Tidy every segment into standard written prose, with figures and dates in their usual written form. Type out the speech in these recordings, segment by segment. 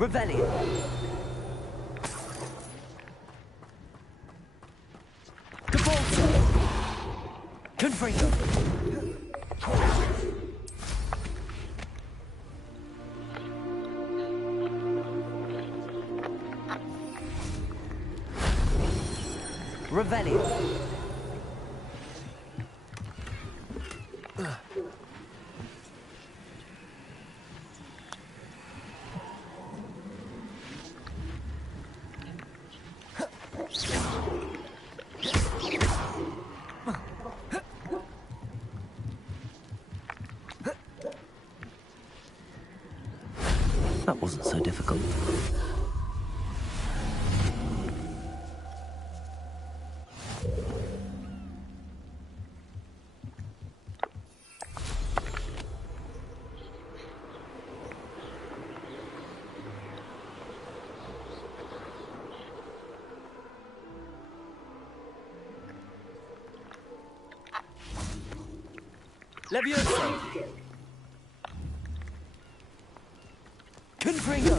Revelio. Cabalto. Confringo. Revelio. That wasn't so difficult. Levioso. Confringo.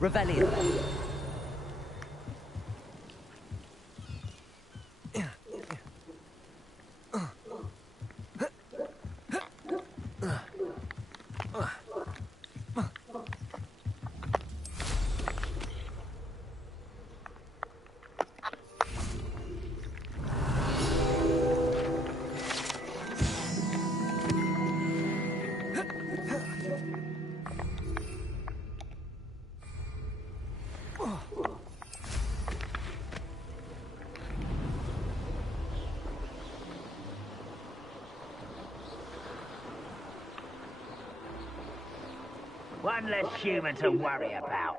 Revelio. One less human to worry about.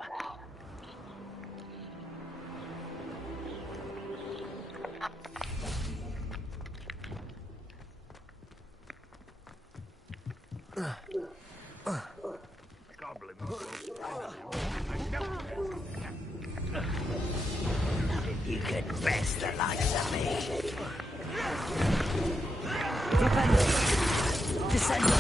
You could best the likes of me. Propendo. Descendo.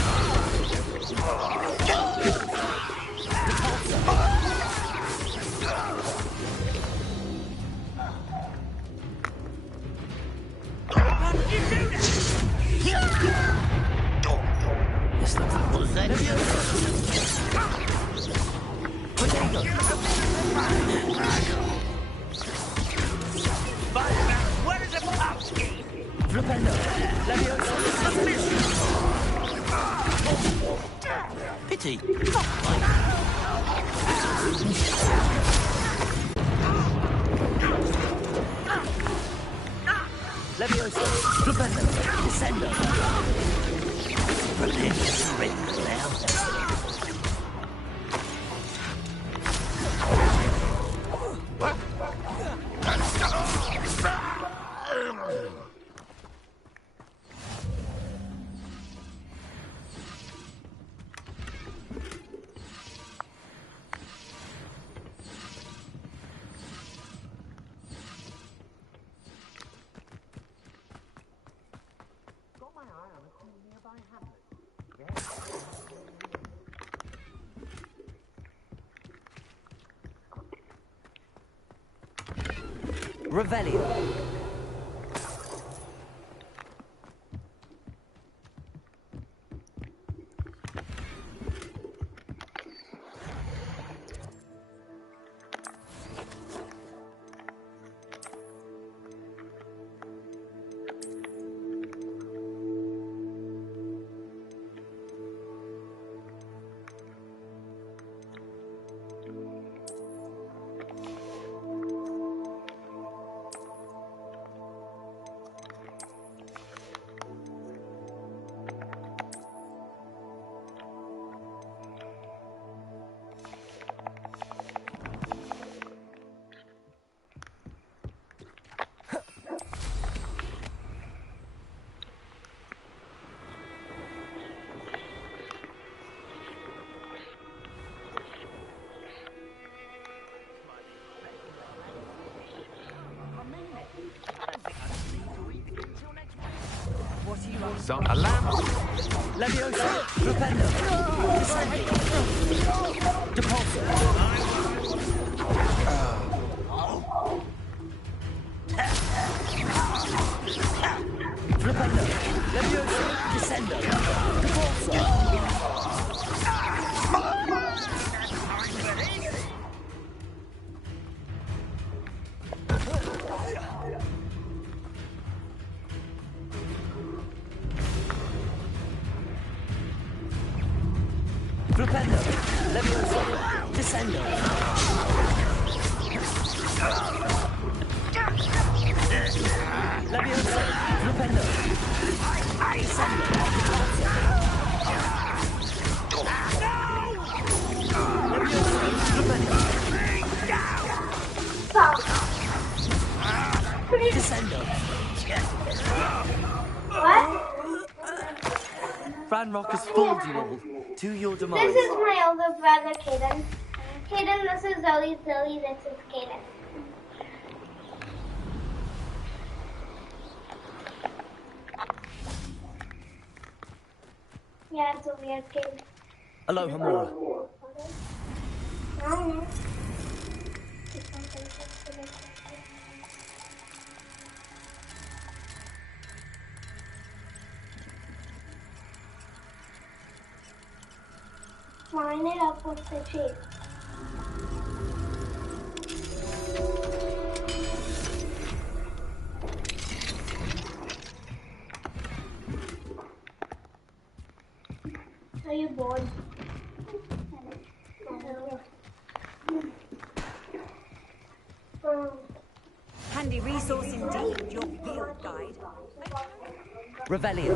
This looks like one thing. Where is the Popski? Flipendo. Pity. Levioso. Flipendo. Descendo. Relentless rings now. Revelio. Some a lamp. Leviosa! Propendo! Descending! Depulso! Propendo! Leviosa! Descendo! Depulso! Propendo! Leviosa! Descendo! Leviosa! Propendo! Descendo! Leviosa! Propendo! Descendo! What? Ranrock has fooled you all. To your demise. This is my older brother, Caden. Caden, this is Zoe. Zoe, this is Caden. Yeah, it's a weird kid. Aloha Mora. Line it up with the shape. Are you bored? Handy resource indeed, your field guide. Revelio.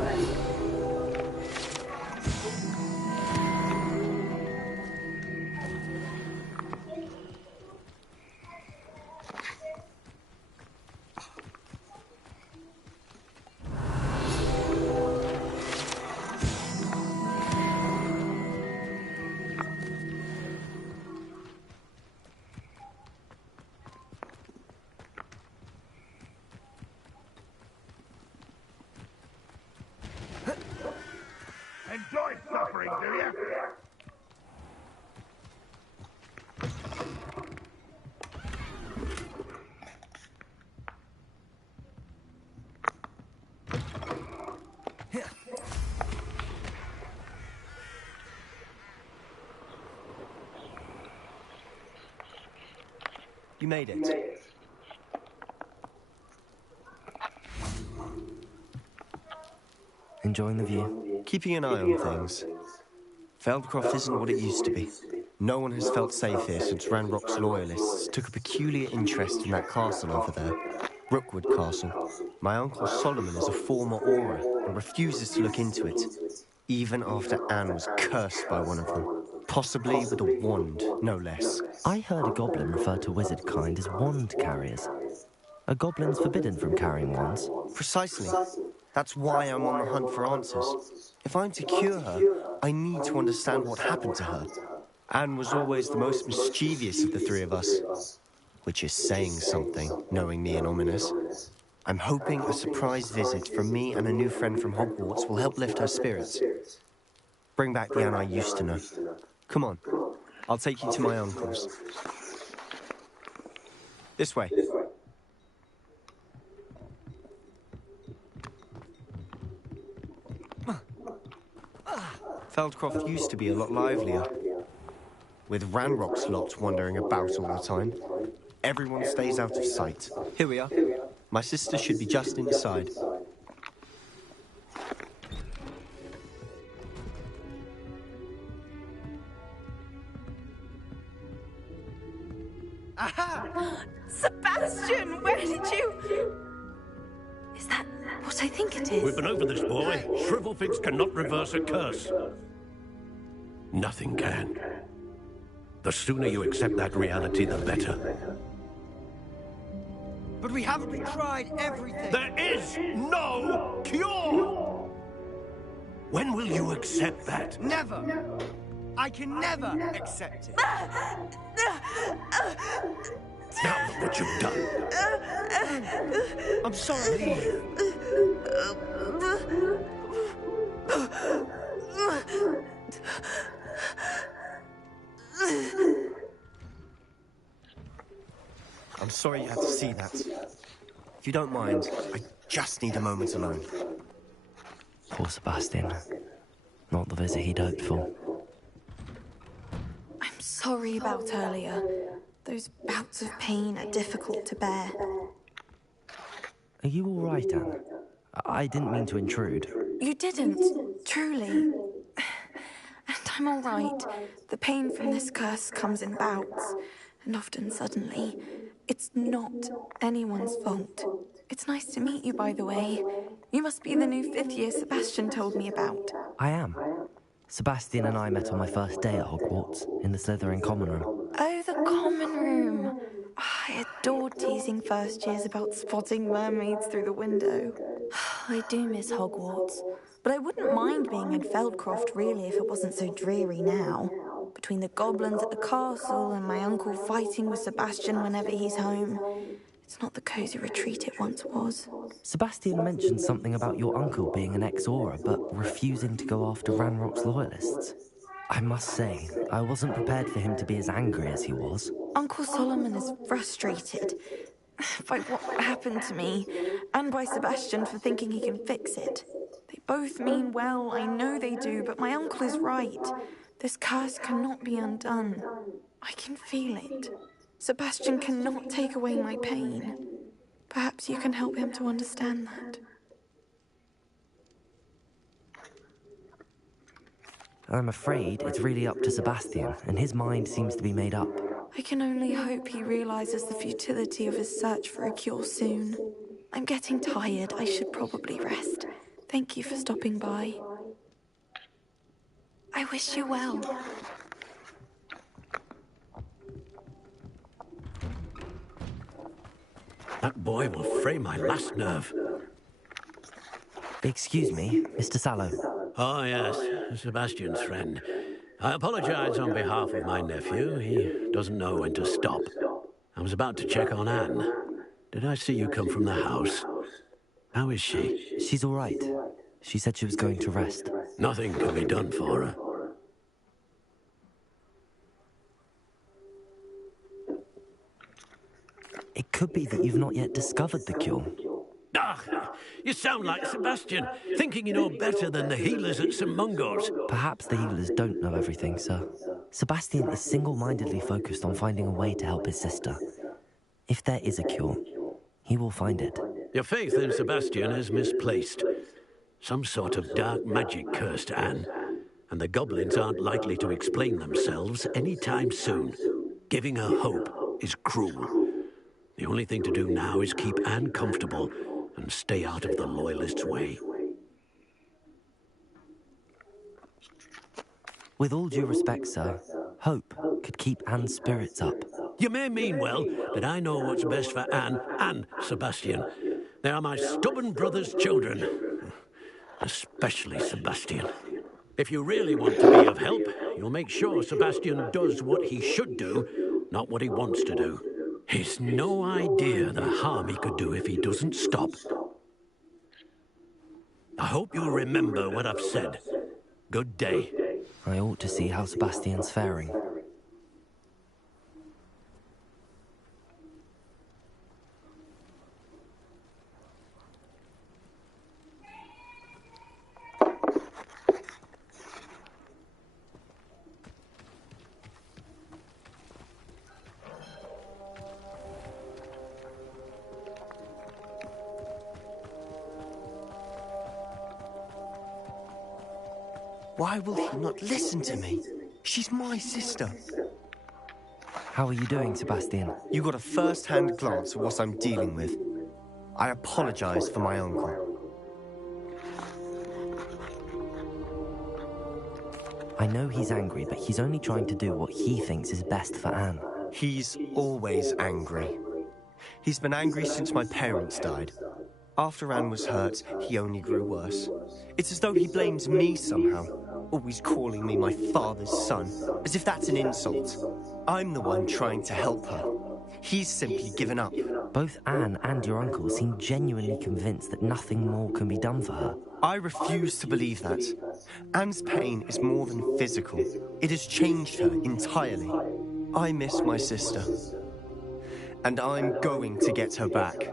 Enjoy suffering, do you? You made it. Enjoying the view? Keeping an eye on things. Feldcroft isn't what it used to be. No one has felt safe here since Ranrock's loyalists took a peculiar interest in that castle over there. Rookwood Castle. My uncle Solomon is a former Aura and refuses to look into it, even after Anne was cursed by one of them. Possibly with a wand, no less. I heard a goblin refer to wizard kind as wand carriers. Are goblins forbidden from carrying wands? Precisely. That's why I'm on the hunt for answers. If I'm to cure her, I need to understand what happened to her. Anne was always the most mischievous of the three of us. Which is saying something, knowing me and Ominous. I'm hoping a surprise visit from me and a new friend from Hogwarts will help lift her spirits. Bring back the Anne I used to know. Come on, I'll take you to my uncle's. This way. Feldcroft used to be a lot livelier. With Ranrock's lot wandering about all the time. Everyone stays out of sight. Here we are. My sister should be just inside. Aha! Sebastian, where did you... Is that what I think it is? We've been over this, boy. Shrivelfigs cannot reverse a curse. Nothing can. The sooner you accept that reality, the better. But we haven't tried everything. There is no cure! When will you accept that? Never. I can never accept it. Now look what you've done. I'm sorry. I'm sorry you had to see that. If you don't mind, I just need a moment alone. Poor Sebastian. Not the visit he'd hoped for. I'm sorry about earlier. Those bouts of pain are difficult to bear. Are you all right, Anne? I didn't mean to intrude. You didn't, truly. And I'm all right. The pain from this curse comes in bouts, and often suddenly. It's not anyone's fault. It's nice to meet you, by the way. You must be the new fifth year Sebastian told me about. I am. Sebastian and I met on my first day at Hogwarts, in the Slytherin common room. Oh, the common room. I adored teasing first years about spotting mermaids through the window. I do miss Hogwarts, but I wouldn't mind being in Feldcroft, really, if it wasn't so dreary now. Between the goblins at the castle and my uncle fighting with Sebastian whenever he's home, it's not the cosy retreat it once was. Sebastian mentioned something about your uncle being an ex-Auror, but refusing to go after Ranrock's loyalists. I must say, I wasn't prepared for him to be as angry as he was. Uncle Solomon is frustrated by what happened to me, and by Sebastian for thinking he can fix it. They both mean well, I know they do, but my uncle is right. This curse cannot be undone. I can feel it. Sebastian cannot take away my pain. Perhaps you can help him to understand that. I'm afraid it's really up to Sebastian, and his mind seems to be made up. I can only hope he realizes the futility of his search for a cure soon. I'm getting tired. I should probably rest. Thank you for stopping by. I wish you well. That boy will fray my last nerve. Excuse me, Mr. Sallow. Oh, yes, Sebastian's friend. I apologize on behalf of my nephew. He doesn't know when to stop. I was about to check on Anne. Did I see you come from the house? How is she? She's all right. She said she was going to rest. Nothing can be done for her. It could be that you've not yet discovered the cure. Ah, you sound like Sebastian, thinking you know better than the healers at St. Mungo's. Perhaps the healers don't know everything, sir. Sebastian is single-mindedly focused on finding a way to help his sister. If there is a cure, he will find it. Your faith in Sebastian is misplaced. Some sort of dark magic cursed Anne, and the goblins aren't likely to explain themselves anytime soon. Giving her hope is cruel. The only thing to do now is keep Anne comfortable and stay out of the Loyalists' way. With all due respect, sir, hope could keep Anne's spirits up. You may mean well, but I know what's best for Anne and Sebastian. They are my stubborn brother's children. Especially Sebastian. If you really want to be of help, you'll make sure Sebastian does what he should do, not what he wants to do. He's no idea the harm he could do if he doesn't stop. I hope you'll remember what I've said. Good day. I ought to see how Sebastian's faring. Why will he not listen to me? She's my sister. How are you doing, Sebastian? You got a first-hand glance at what I'm dealing with. I apologize for my uncle. I know he's angry, but he's only trying to do what he thinks is best for Anne. He's always angry. He's been angry since my parents died. After Anne was hurt, he only grew worse. It's as though he blames me somehow, always calling me my father's son, as if that's an insult. I'm the one trying to help her. He's simply given up. Both Anne and your uncle seem genuinely convinced that nothing more can be done for her. I refuse to believe that. Anne's pain is more than physical. It has changed her entirely. I miss my sister. And I'm going to get her back.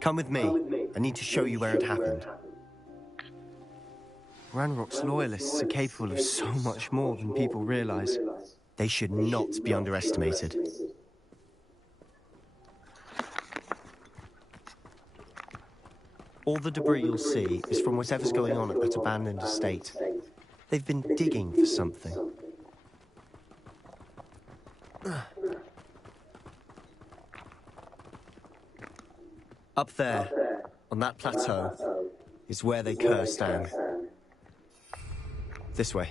Come with me. I need to show you where it happened. Ranrock's loyalists are capable of so much more than people realize. They should not be underestimated. All the debris you'll see is from whatever's going on at that abandoned estate. They've been digging for something. Up there, on that plateau, is where they cursed Anne. This way.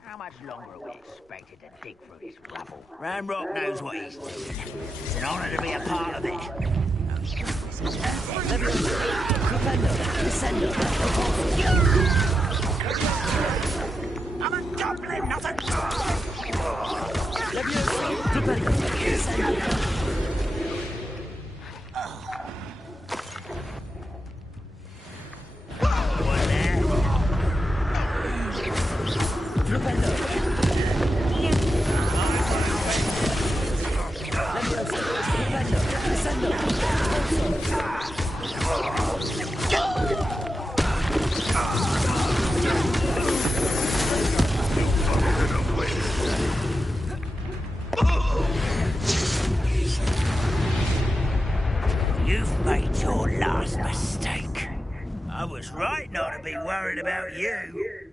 How much longer are we expected to dig through this rubble? Ranrock knows what he's doing. It's an honor to be a part of it. I'm a goblin, not a You've made your last mistake. I was right not to be worried about you.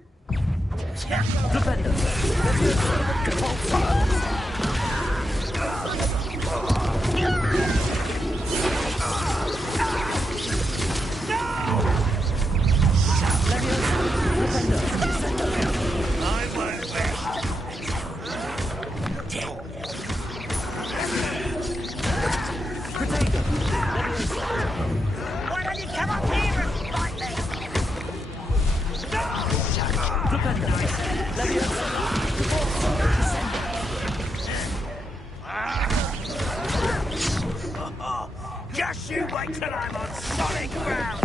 I won't rest. Why don't you come up here and fight me? Just you wait till I'm on solid ground.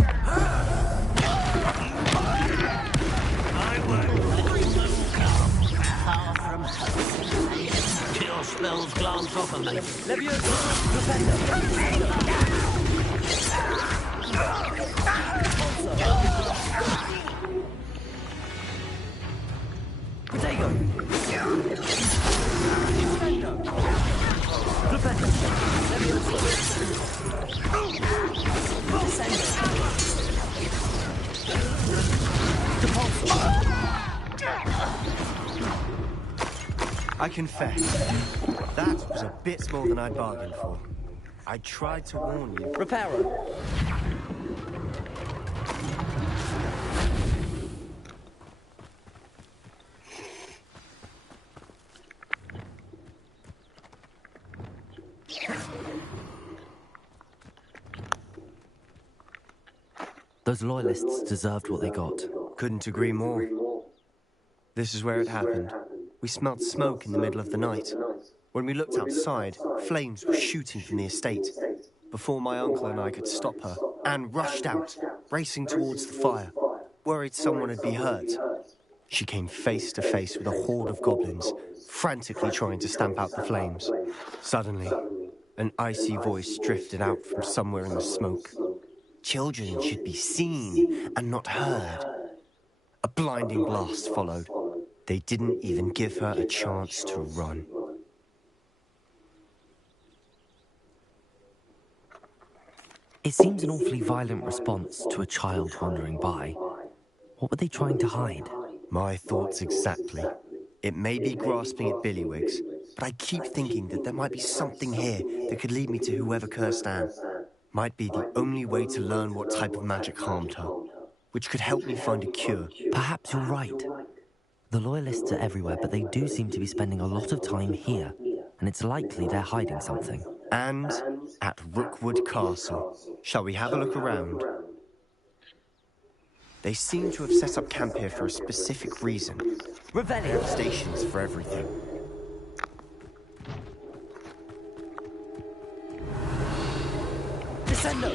I won't far from home. Kill spells glance off of me. I confess, that was a bit more than I bargained for. I tried to warn you. Reparo. Those loyalists deserved what they got. Couldn't agree more. This is where it happened. We smelled smoke in the middle of the night. When we looked outside, flames were shooting from the estate. Before my uncle and I could stop her, Anne rushed out, racing towards the fire, worried someone had been hurt. She came face to face with a horde of goblins, frantically trying to stamp out the flames. Suddenly, an icy voice drifted out from somewhere in the smoke. Children should be seen and not heard. A blinding blast followed. They didn't even give her a chance to run. It seems an awfully violent response to a child wandering by. What were they trying to hide? My thoughts exactly. It may be grasping at billywhigs, but I keep thinking that there might be something here that could lead me to whoever cursed Anne. Might be the only way to learn what type of magic harmed her, which could help me find a cure. Perhaps you're right. The Loyalists are everywhere, but they do seem to be spending a lot of time here, and it's likely they're hiding something. And at Rookwood Castle. Shall we have a look around? They seem to have set up camp here for a specific reason. They have stations for everything. Descendo!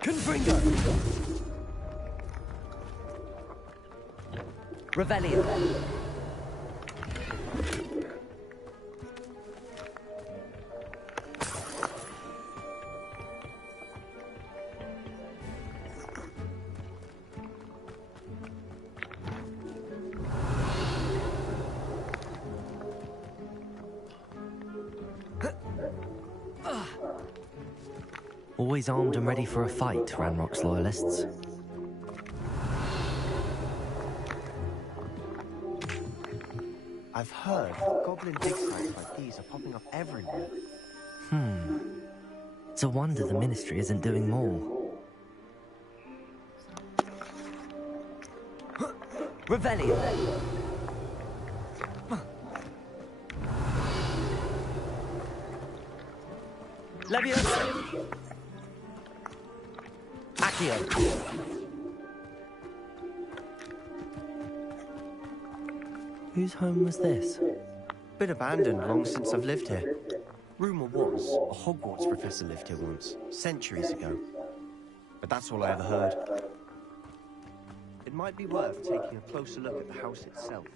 Confringo! Revelio! Always armed and ready for a fight, Ranrock's loyalists. I've heard that goblin dig sites like these are popping up everywhere. It's a wonder the Ministry isn't doing more. Revelio! Leviosa! Accio! Whose home was this? Been abandoned long since I've lived here. Rumour was, a Hogwarts professor lived here once, centuries ago. But that's all I ever heard. It might be worth taking a closer look at the house itself.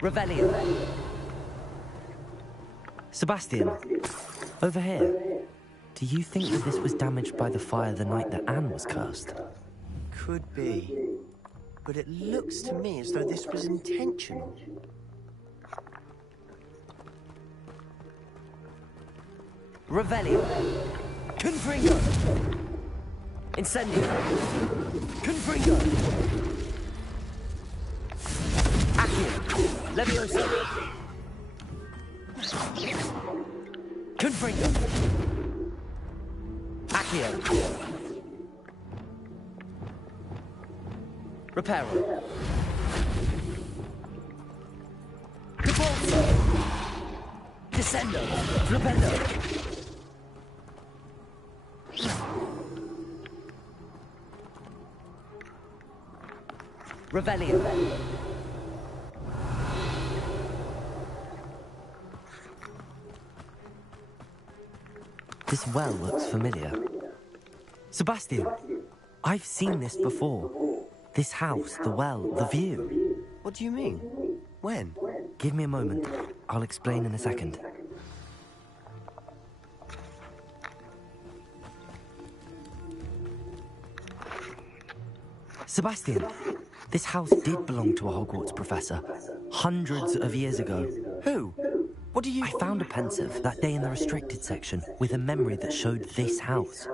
Revelio! Sebastian, over here. Do you think that this was damaged by the fire the night that Anne was cursed? Could be. But it looks to me as though this was intentional. Revelio! Confringo! Incendio! Confringo! Accio! Leviosa! Confringo! Accio! Reparo! Repulso! Descendo! Flipendo! Revelio! This well looks familiar. Sebastian, I've seen this before. This house, the well, the view. What do you mean? When? Give me a moment. I'll explain in a second. Sebastian, this house did belong to a Hogwarts professor. Hundreds of years ago. Who? What do you... I found a pensive that day in the restricted section with a memory that showed this house.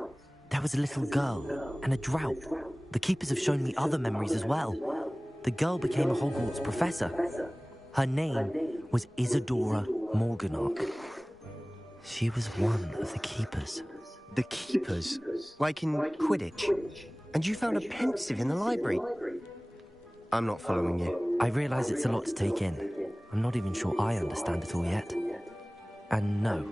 There was a little girl and a drought. The keepers have shown me other memories as well. The girl became a Hogwarts professor. Her name was Isadora Morganach. She was one of the keepers. The keepers? Like in Quidditch? And you found a pensive in the library? I'm not following you. I realize it's a lot to take in. I'm not even sure I understand it all yet. And no,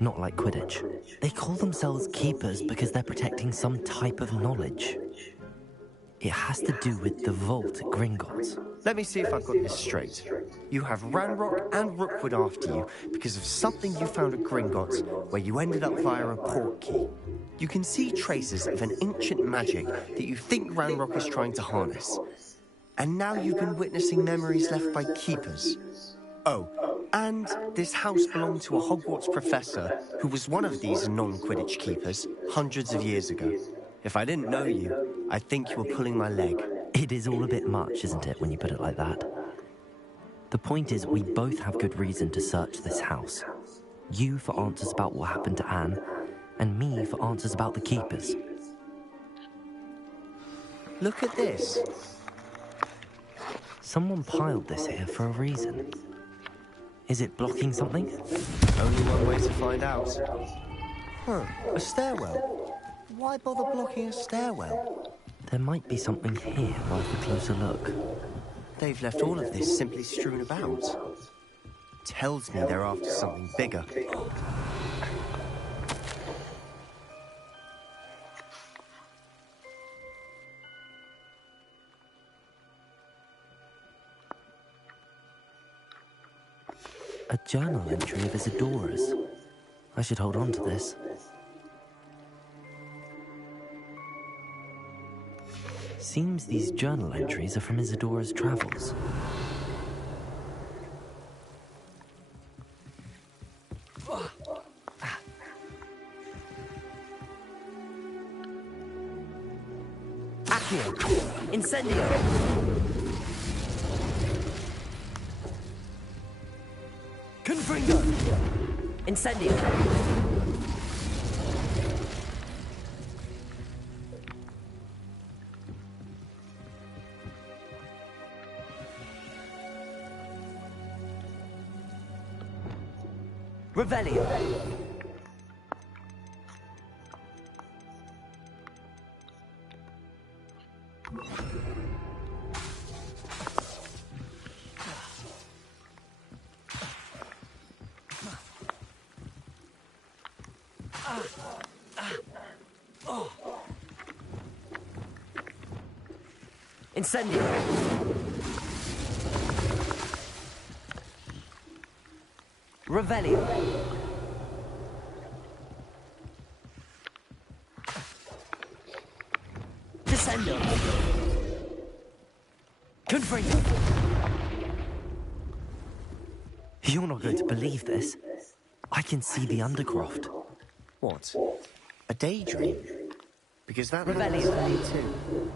not like Quidditch. They call themselves keepers because they're protecting some type of knowledge. It has to do with the vault at Gringotts. Let me see if I've got this straight. You have Ranrock and Rookwood after you because of something you found at Gringotts where you ended up via a portkey. You can see traces of an ancient magic that you think Ranrock is trying to harness. And now you've been witnessing memories left by keepers. Oh, and this house belonged to a Hogwarts professor who was one of these non-Quidditch keepers hundreds of years ago. If I didn't know you, I'd think you were pulling my leg. It is all a bit much, isn't it, when you put it like that? The point is, we both have good reason to search this house. You for answers about what happened to Anne, and me for answers about the keepers. Look at this. Someone piled this here for a reason. Is it blocking something? Only one way to find out. Huh, a stairwell. Why bother blocking a stairwell? There might be something here worth a closer look. They've left all of this simply strewn about. tells me they're after something bigger. A journal entry of Isadora's. I should hold on to this. Seems these journal entries are from Isadora's travels. Accio. Incendio. Confringo. Incendio. Revelio. Incendio. Revelio. Descendo. Confringo. You're not going to believe this. I can see the Undercroft. What? A daydream? Because that Revelio. happens to me too.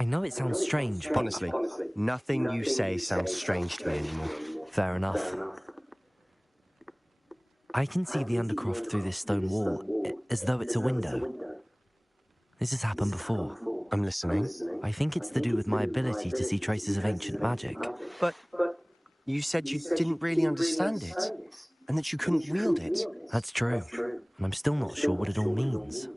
I know it sounds strange, but... Honestly, nothing you say sounds strange to me anymore. Fair enough. I can see the Undercroft through this stone wall, as though it's a window. This has happened before. I'm listening. I think it's to do with my ability to see traces of ancient magic. But you said you didn't really understand it, and that you couldn't wield it. That's true, and I'm still not sure what it all means.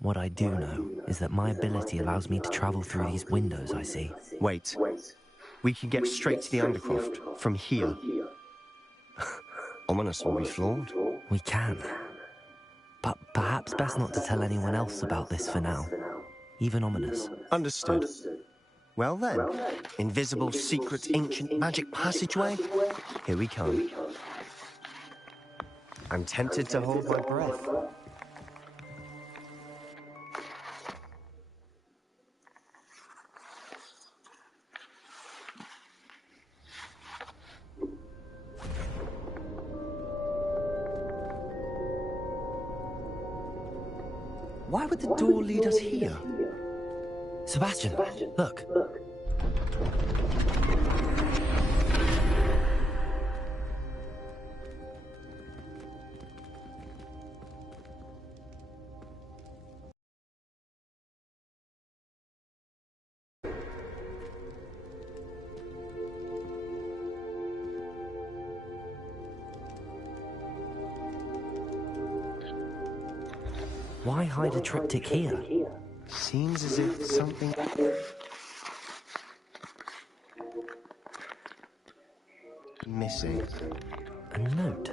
What I do know is that my ability allows me to travel through these windows I see. Wait. We can get straight to the Undercroft from here. Ominous will be flawed. We can. But perhaps best not to tell anyone else about this for now. Even Ominous. Understood. Well then, invisible, secret, ancient magic passageway? Here we come. I'm tempted to hold my breath. Why would the door lead us here? Sebastian, look. Why hide a triptych here? Seems as if something... missing. A note.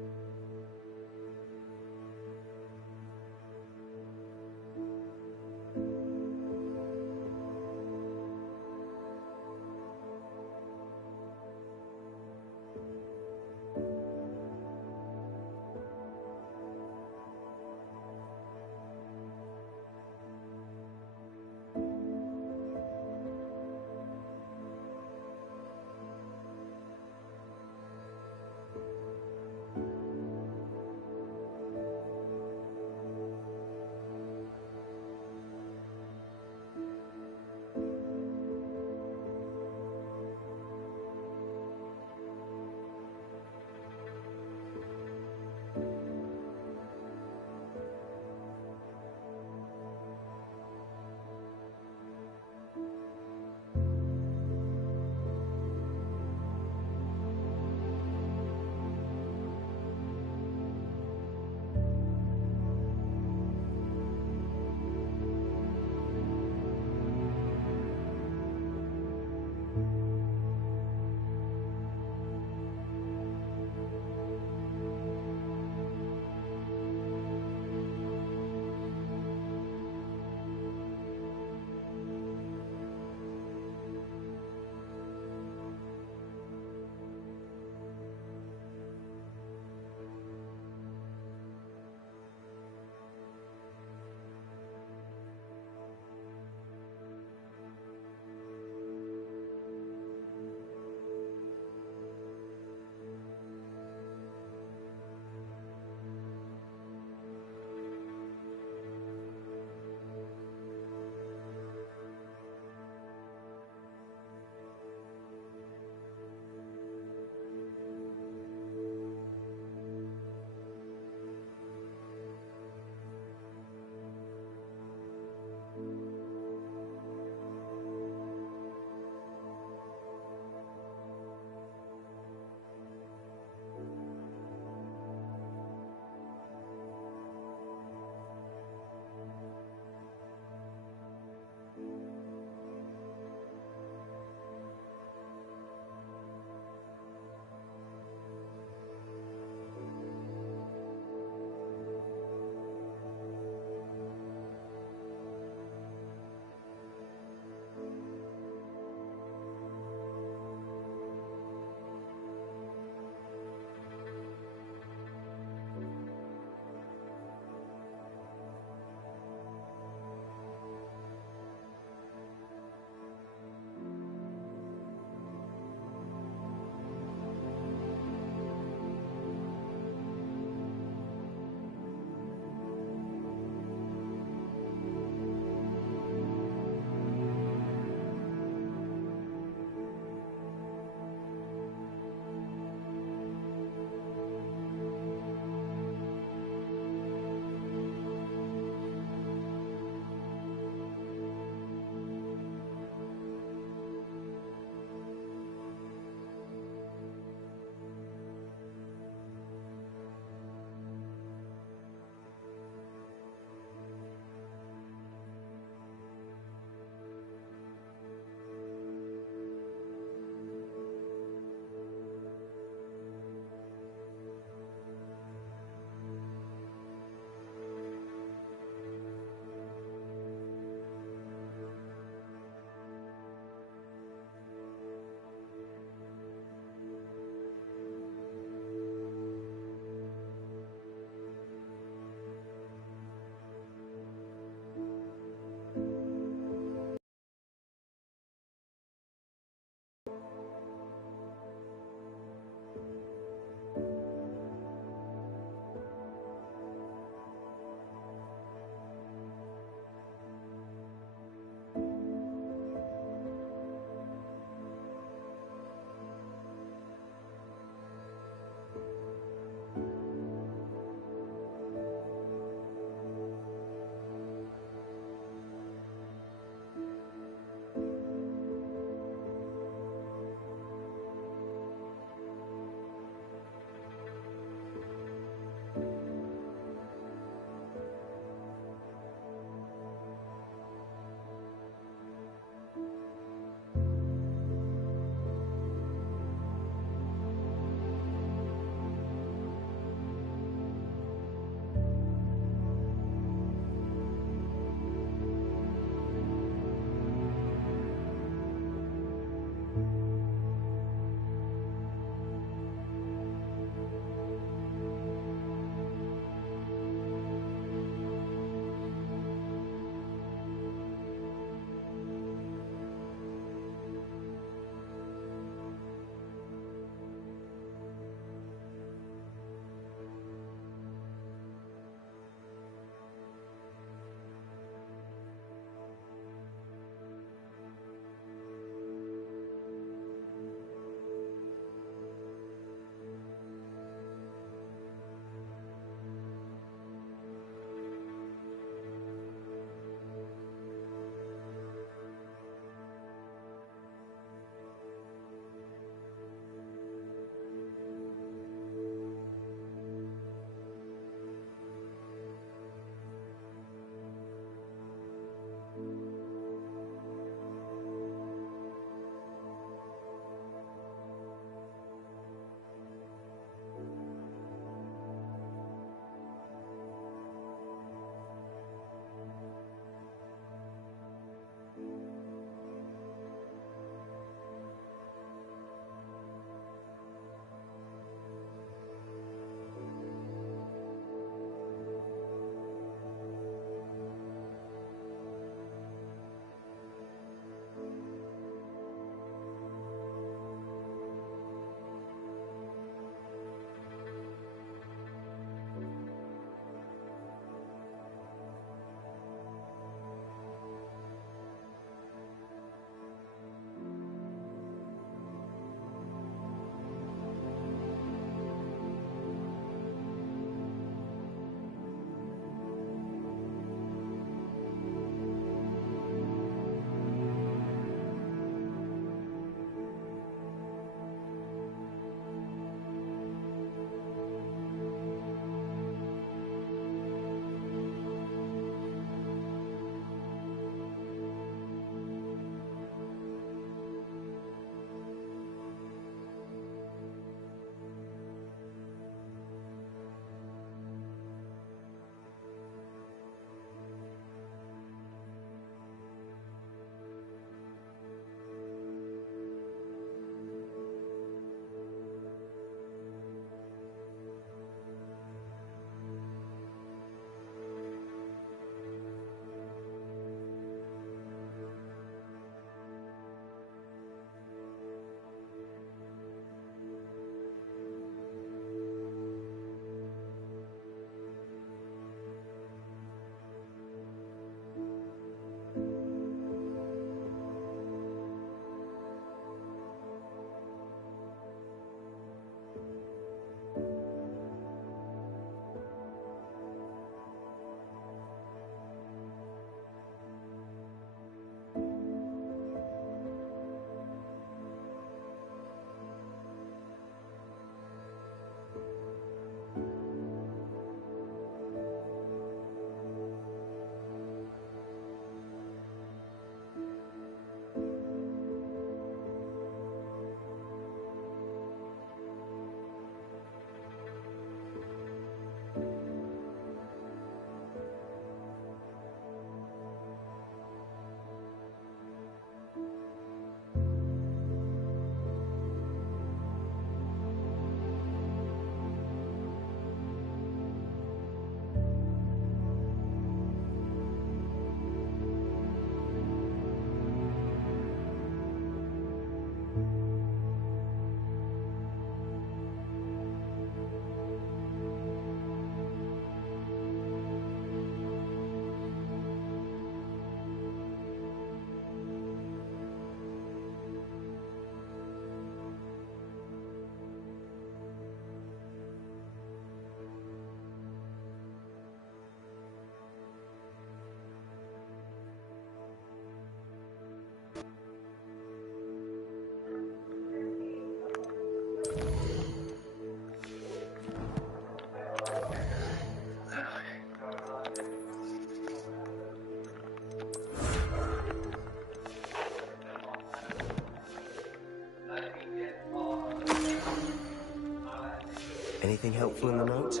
Anything helpful in the note?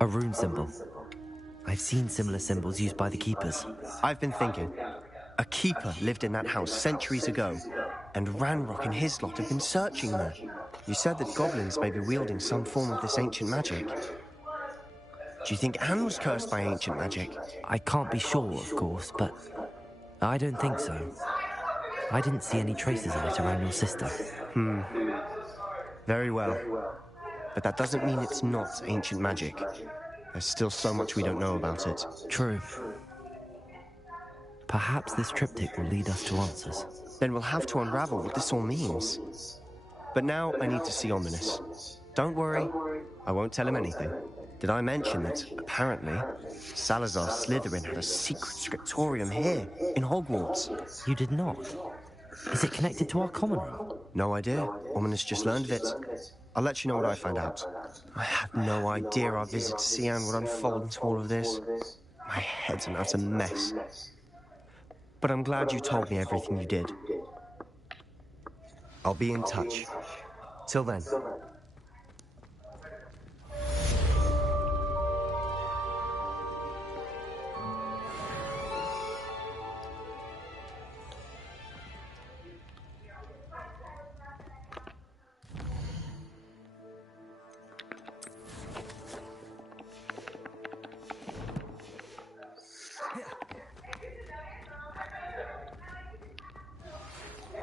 A rune symbol. I've seen similar symbols used by the keepers. I've been thinking. A keeper lived in that house centuries ago, and Ranrock and his lot have been searching there. You said that goblins may be wielding some form of this ancient magic. Do you think Anne was cursed by ancient magic? I can't be sure, of course, but I don't think so. I didn't see any traces of it around your sister. Very well. But that doesn't mean it's not ancient magic. There's still so much we don't know about it. True. Perhaps this triptych will lead us to answers. Then we'll have to unravel what this all means. But now I need to see Ominous. Don't worry, I won't tell him anything. Did I mention that, apparently, Salazar Slytherin had a secret scriptorium here, in Hogwarts? You did not? Is it connected to our common room? No idea. Ominous just learned of it. I'll let you know what I find out. I had no idea our visit to Cian would unfold into all of this. My head's an utter mess. But I'm glad you told me everything you did. I'll be in touch. Till then.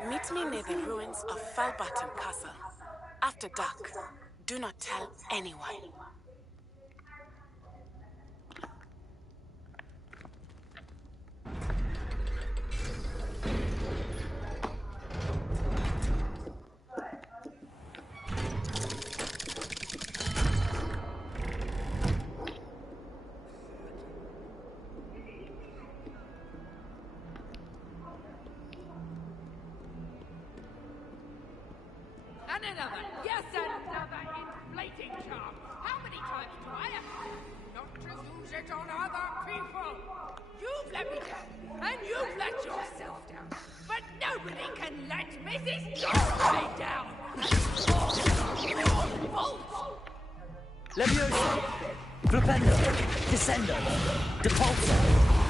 Meet me near the ruins of Falbaton Castle. After dark. Do not tell anyone. And another, yes, another inflating charm. How many times do I have not to use it on other people? You've let me down, and you've let yourself down. But nobody can let Mrs. Dorothy down. Your fault. Leviosa! Flipendo! Descendo! Depulso!